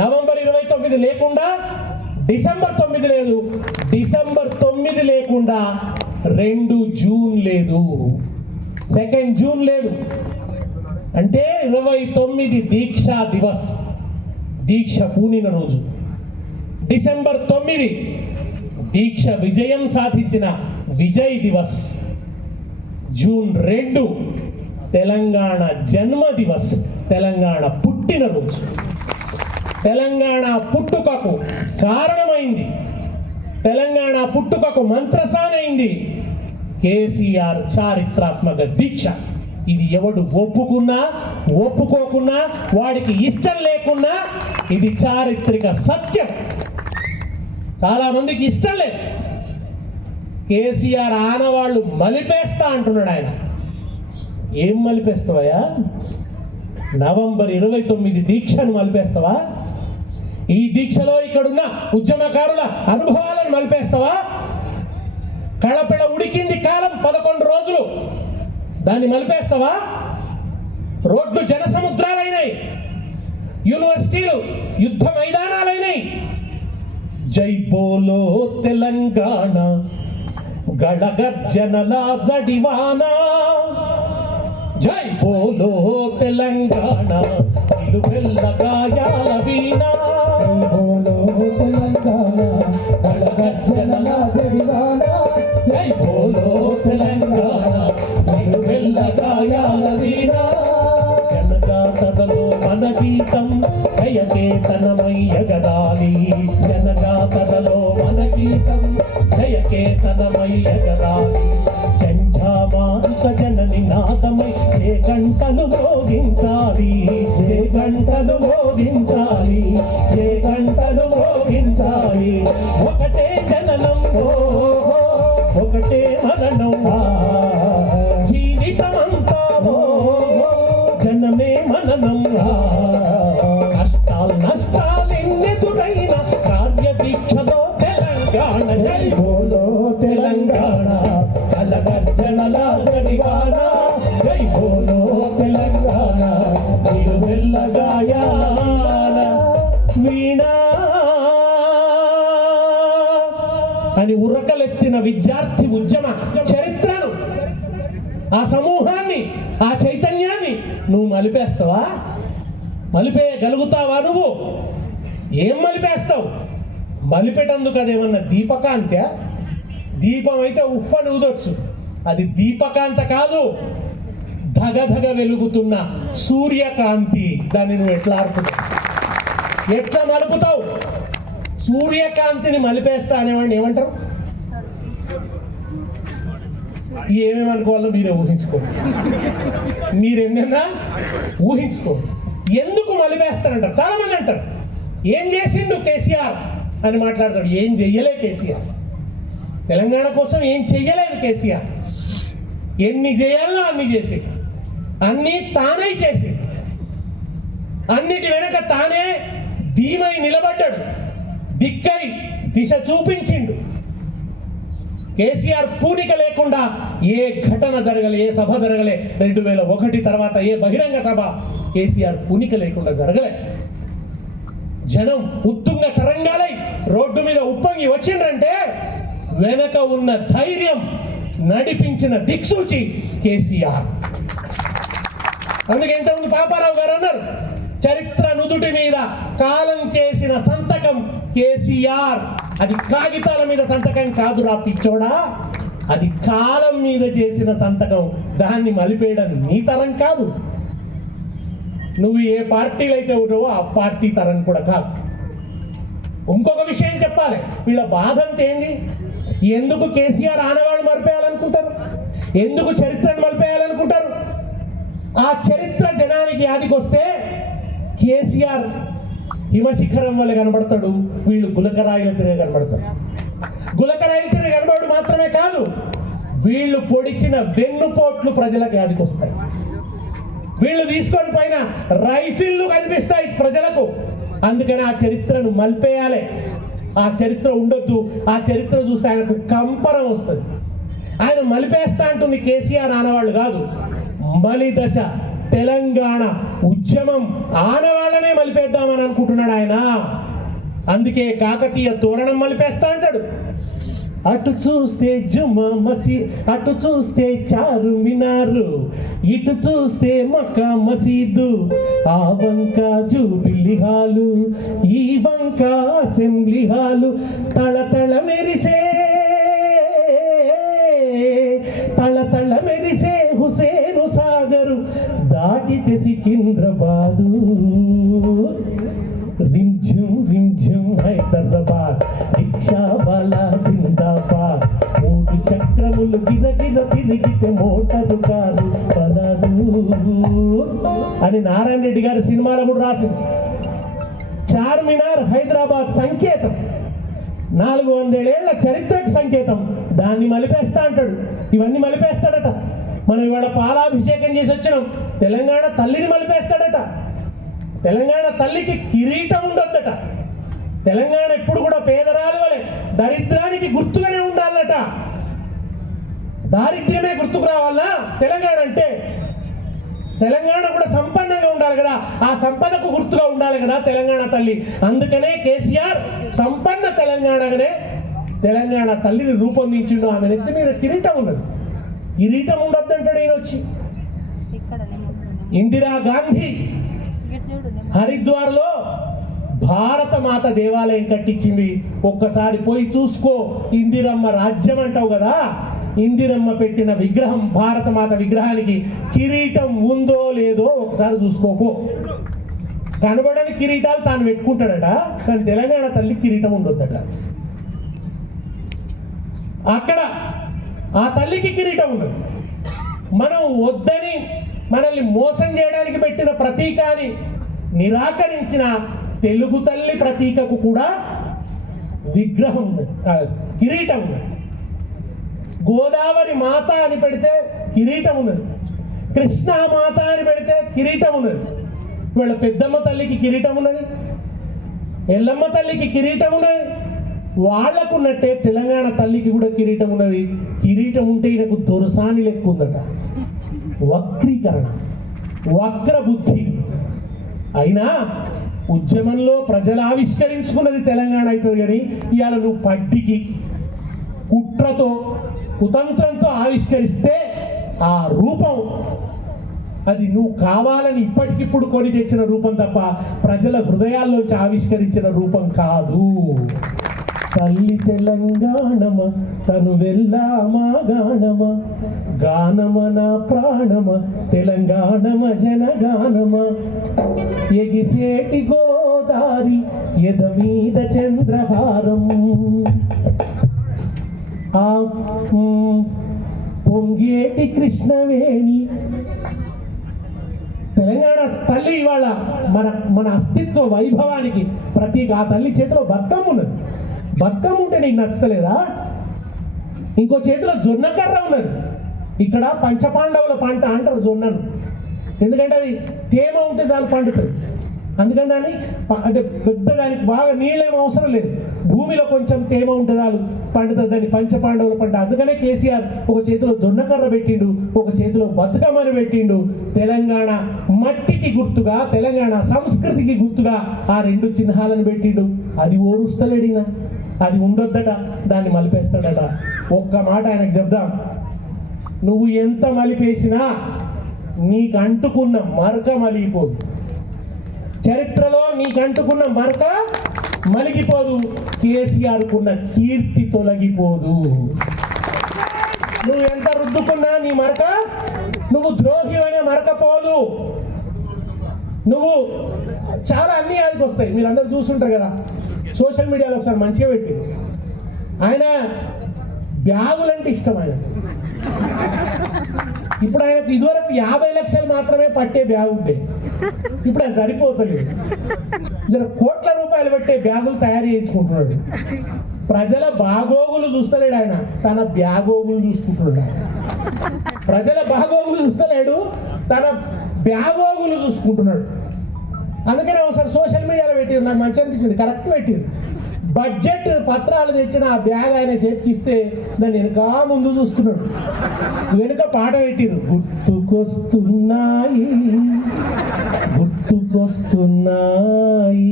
November ఇరవై తొమ్మిది లేకుండా డిసెంబర్ తొమ్మిది లేదు. డిసెంబర్ తొమ్మిది లేకుండా రెండు జూన్ లేదు. సెకండ్ జూన్ లేదు. అంటే ఇరవై తొమ్మిది దీక్షా దివస్ దీక్ష పూనిన రోజు. డిసెంబర్ తొమ్మిది దీక్ష విజయం సాధించిన విజయ్ దివస్. జూన్ రెండు తెలంగాణ జన్మ దివస్ తెలంగాణ పుట్టిన రోజు. తెలంగాణ పుట్టుకకు కారణమైంది. తెలంగాణ పుట్టుకకు మంత్రసానైంది. కేసీఆర్ చారిత్రాత్మక దీక్ష. ఇది ఎవడు ఒప్పుకున్నా ఒప్పుకోకున్నా వాడికి ఇష్టం లేకున్నా ఇది చారిత్రక సత్యం. చాలా మందికి ఇష్టం లేదు. కేసీఆర్ ఆనవాళ్ళు మలిపేస్తా అంటున్నాడు ఆయన. ఏం మలిపేస్తావయ్యా? నవంబర్ ఇరవై తొమ్మిది దీక్షను మలిపేస్తావా? ఈ దీక్షలో ఇక్కడున్న ఉద్యమకారుల అనుభవాలను మలిపేస్తావా? కళపిళ ఉడికింది కాలం పదకొండు రోజులు. దాన్ని మలిపేస్తావా? రోడ్లు జనసముద్రాలైనాయి. యూనివర్సిటీలు యుద్ధ మైదానాలైనాయి. జై బోలో తెలంగాణ గడగర్జనల జడివానా. జై బోలో తెలంగాణ నిలువెల్ల గాయాల వీణా. బోలో తెలంగాణ మన గీతం జయకేతనమై ఎగరాలి జనగాతలో మన గీతం జయకేతనమై గంటలు మోగించాలి ఏ గంటలు మోగించాలి ఏ గంటలు మోగించాలి ఒకటే జననం ఒకటే మరణం జీవితమంతా జనమే మననం కష్టాలు నష్టాలెన్నెదురైన కార్య వీణా అని ఉరకలెత్తిన విద్యార్థి ఉద్యమ చరిత్రను ఆ సమూహాన్ని ఆ చైతన్యాన్ని నువ్వు మలిపేస్తావా? మలిపేయగలుగుతావా నువ్వు? ఏం మలిపేస్తావు? మలిపెటందుకు అదేమన్నా దీపకాంత దీపం అయితే ఉప్పని ఊదొచ్చు. అది దీపకాంత కాదు. ధగధగ వెలుగుతున్న సూర్యకాంతి. దాన్ని నువ్వు ఎట్లా ఆడుతున్నావు ఎట్లా మలుపుతావు సూర్యకాంతిని మలిపేస్తా అనేవాడిని ఏమంటారు? ఏమేమి అనుకోవాలో మీరే ఊహించుకోండి మీరు ఎన్నైనా ఊహించుకోండి. ఎందుకు మలిపేస్తారంటారు? చాలా మంది అంటారు ఏం చేసిండు కేసీఆర్? అని మాట్లాడతాడు. ఏం చెయ్యలే కేసీఆర్. తెలంగాణ కోసం ఏం చెయ్యలేదు కేసీఆర్. ఎన్ని చేయాలో అన్ని చేసి అన్ని తానే చేసి అన్నిటి వెనక తానే ధీమై నిలబడ్డాడు. దిక్కై దిశ చూపించిండు. కేసీఆర్ పూనిక లేకుండా ఏ ఘటన జరగలే ఏ సభ జరగలే రెండు వేల ఒకటి తర్వాత ఏ బహిరంగ సభ కేసీఆర్ పూనిక లేకుండా జరగలే. జనం ఉత్తుంగ తరంగాలై రోడ్డు మీద ఉప్పొంగి వచ్చిండ్రంటే వెనక ఉన్న ధైర్యం నడిపించిన దిక్సూచి కేసీఆర్. అందుకే ఎంతమంది పాపారావు గారు అన్నారు చరిత్ర నుదుటి మీద కాలం చేసిన సంతకం కేసీఆర్. అది కాగితాల మీద సంతకం కాదురా పిచ్చోడా. అది కాలం మీద చేసిన సంతకం. దాన్ని మలిపేయడం నీ తరం కాదు. నువ్వు ఏ పార్టీలు అయితే ఉన్నావో ఆ పార్టీ తరం కూడా కాదు. ఇంకొక విషయం చెప్పాలి. వీళ్ళ బాధ ఏంది? ఎందుకు కేసీఆర్ ఆనవాళ్ళు మరిపేయాలనుకుంటారు? ఎందుకు చరిత్రను మలిపేయాలనుకుంటారు? ఆ చరిత్ర జనానికి యాదికి వస్తే కేసీఆర్ హిమశిఖరం వల్ల కనబడతాడు వీళ్ళు గులకరాయిల తిరిగి కనబడతారు. గులకరాయిల తిరిగి కనబడు మాత్రమే కాదు వీళ్ళు పొడిచిన వెన్నుపోట్లు ప్రజలకు యాదికి వస్తాయి. వీళ్ళు తీసుకొని పైన రైఫిళ్ళు కనిపిస్తాయి ప్రజలకు. అందుకని ఆ చరిత్రను మలిపేయాలి. ఆ చరిత్ర ఉండొద్దు ఆ చరిత్ర చూస్తే ఆయనకు కంపరం వస్తుంది. ఆయన మలిపేస్తా అంటుంది కేసీఆర్ ఆనవాళ్ళు కాదు మలి దశ తెలంగాణ ఉద్యమం ఆనవాళ్ళనే మలిపేద్దామని అనుకుంటున్నాడు ఆయన. అందుకే కాకతీయ తోరణం మలిపేస్తా అంటాడు. అటు చూస్తే జుమా మసీ అటు చూస్తే చారు మినారు ఇటు చూస్తే మక్కా మసీదు ఆ వంక జూబిల్లి హాలు ఈ వంక అసెంబ్లీ హాలు తళ తళ తళతళ సికింద్రాబాదు రింఝుం రింఝుం హైదరాబాద్. రిక్షా వాలా జిందాబాద్. మూడు చక్రములు గిరగిర తిరిగితే మోటారు కారు పదరు. అని నారాయణ రెడ్డి గారి సినిమాలో కూడా రాసింది. చార్మినార్ హైదరాబాద్ సంకేతం. నాలుగు వందేళ్ళ చరిత్రకు సంకేతం. దాన్ని మలిపేస్తా అంటాడు. ఇవన్నీ మలిపేస్తాడట. మనం ఇవాళ పాలాభిషేకం చేసి వచ్చినాం. తెలంగాణ తల్లిని మలిపేస్తాడట. తెలంగాణ తల్లికి కిరీటం ఉండొద్దట. తెలంగాణ ఎప్పుడు కూడా పేదరాలు వలె దరిద్రానికి గుర్తుగానే ఉండాలట. దారిద్ర్యమే గుర్తుకు రావాలా? తెలంగాణ అంటే తెలంగాణ కూడా సంపన్నంగా ఉండాలి కదా. ఆ సంపదకు గుర్తుగా ఉండాలి కదా తెలంగాణ తల్లి. అందుకనే కేసీఆర్ సంపన్న తెలంగాణగానే తెలంగాణ తల్లిని రూపొందించిండు. ఆమె నెత్తి మీద కిరీటం ఉన్నది. కిరీటం ఉండొద్దంటాడు ఈయన వచ్చి ఇందిరా గాంధీ ఇక్కడ చూడు నేను హరిద్వార్లో భారత మాత దేవాలయం కట్టించింది. ఒక్కసారి పోయి చూసుకో. ఇందిరమ్మ రాజ్యం అంటావు కదా? ఇందిరమ్మ పెట్టిన విగ్రహం భారత మాత విగ్రహానికి కిరీటం ఉందో లేదో ఒకసారి చూసుకోపో కనబడని కిరీటాలు తాను పెట్టుకుంటాడట కానీ తెలంగాణ తల్లి కిరీటం ఉండొద్దట. అక్కడ ఆ తల్లికి కిరీటం ఉన్నది. మనం వద్దని మనల్ని మోసం చేయడానికి పెట్టిన ప్రతీకాన్ని నిరాకరించిన తెలుగు తల్లి ప్రతీకకు కూడా విగ్రహం కిరీటం ఉన్నది గోదావరి మాత అని పెడితే కిరీటం ఉన్నది. కృష్ణా మాత అని పెడితే కిరీటం ఉన్నది. వీళ్ళ పెద్దమ్మ తల్లికి కిరీటం ఉన్నది. ఎల్లమ్మ తల్లికి కిరీటం ఉన్నది. వాళ్ళకున్నట్టే తెలంగాణ తల్లికి కూడా కిరీటం ఉన్నది. కిరీటం ఉంటే ఈయనకు దొరసాని లెక్క ఉందట. వక్రీకరణ వక్ర బుద్ధి అయినా ఉద్యమంలో ప్రజలు ఆవిష్కరించుకున్నది తెలంగాణ అవుతుంది కానీ ఇవాళ నువ్వు పట్టికి కుట్రతో కుతంత్రంతో ఆవిష్కరిస్తే ఆ రూపం అది నువ్వు కావాలని ఇప్పటికిప్పుడు కొని తెచ్చిన రూపం తప్ప ప్రజల హృదయాల్లోంచి ఆవిష్కరించిన రూపం కాదు. తల్లి తెలంగాణమ తను వెళ్ళామా గానమ గానమ నా ప్రాణమ తెలంగాణమ జనగానమ. ఎగిసేటి గోదారి ఎద మీద చంద్రహారం. ఆ పొంగేటి కృష్ణవేణి. తెలంగాణ తల్లి ఇవాళ మన మన అస్తిత్వ వైభవానికి ప్రతీక ఆ తల్లి చేతిలో బతుకమ్మ ఉన్నది బతుకమ్మ ఉంటే నీకు నచ్చలేదా? ఇంకో చేతిలో జొన్నకర్ర ఉన్నది. ఇక్కడ పంచపాండవుల పంట అంటారు జొన్నను. ఎందుకంటే అది తేమ ఉంటే చాలు పండుతుంది. అందుకని దాన్ని అంటే పెద్ద దానికి బాగా నీళ్ళేం అవసరం లేదు. భూమిలో కొంచెం తేమ ఉంటే చాలు పండుతుంది దాన్ని పంచపాండవుల పంట. అందుకనే కేసీఆర్ ఒక చేతిలో జొన్నకర్ర పెట్టిండు ఒక చేతిలో బతుకమ్మని పెట్టిండు. తెలంగాణ మట్టికి గుర్తుగా తెలంగాణ సంస్కృతికి గుర్తుగా ఆ రెండు చిహ్నాలను పెట్టిండు. అది ఓరుస్తలేడినా అది ఉండొద్దట దాన్ని మలిపేస్తాడట. ఒక్క మాట ఆయనకు చెప్దాం. నువ్వు ఎంత మలిపేసినా నీకు అంటుకున్న మరక మలిగిపోదు చరిత్రలో నీకు అంటుకున్న మరక మలిగిపోదు. కేసీఆర్కున్న కీర్తి తొలగిపోదు. నువ్వు ఎంత రుద్దుకున్నా నీ మరక నువ్వు ద్రోహి అనే మరకపోదు నువ్వు చాలా అన్యాయాలకు వస్తాయి మీరు అందరు చూసుంటారు కదా. సోషల్ మీడియాలో ఒకసారి మంచిగా పెట్టి. ఆయన బ్యాగులంటే ఇష్టం ఆయన. ఇప్పుడు ఆయనకు ఇదివరకు యాభై లక్షలు మాత్రమే పట్టే బ్యాగ్ ఉండే. ఇప్పుడు అది సరిపోతలేదు. జర కోట్ల రూపాయలు పెట్టే బ్యాగులు తయారు చేయించుకుంటున్నాడు. ప్రజల బాగోగులు చూస్తలేడు ఆయన. తన బ్యాగోగులు చూసుకుంటున్నాడు ప్రజల బాగోగులు చూస్తలేడు తన బ్యాగోగులు చూసుకుంటున్నాడు. అందుకనే ఒకసారి సోషల్ మీడియాలో పెట్టింది నాకు మంచి అనిపించింది. కరెక్ట్ పెట్టింది బడ్జెట్ పత్రాలు తెచ్చిన ఆ బ్యాగ్ ఆయన చేతికిస్తే దాన్ని వెనుక ముందు చూస్తున్నాడు. వెనుక పాట పెట్టిరు గుర్తుకొస్తున్నాయి గుర్తుకొస్తున్నాయి.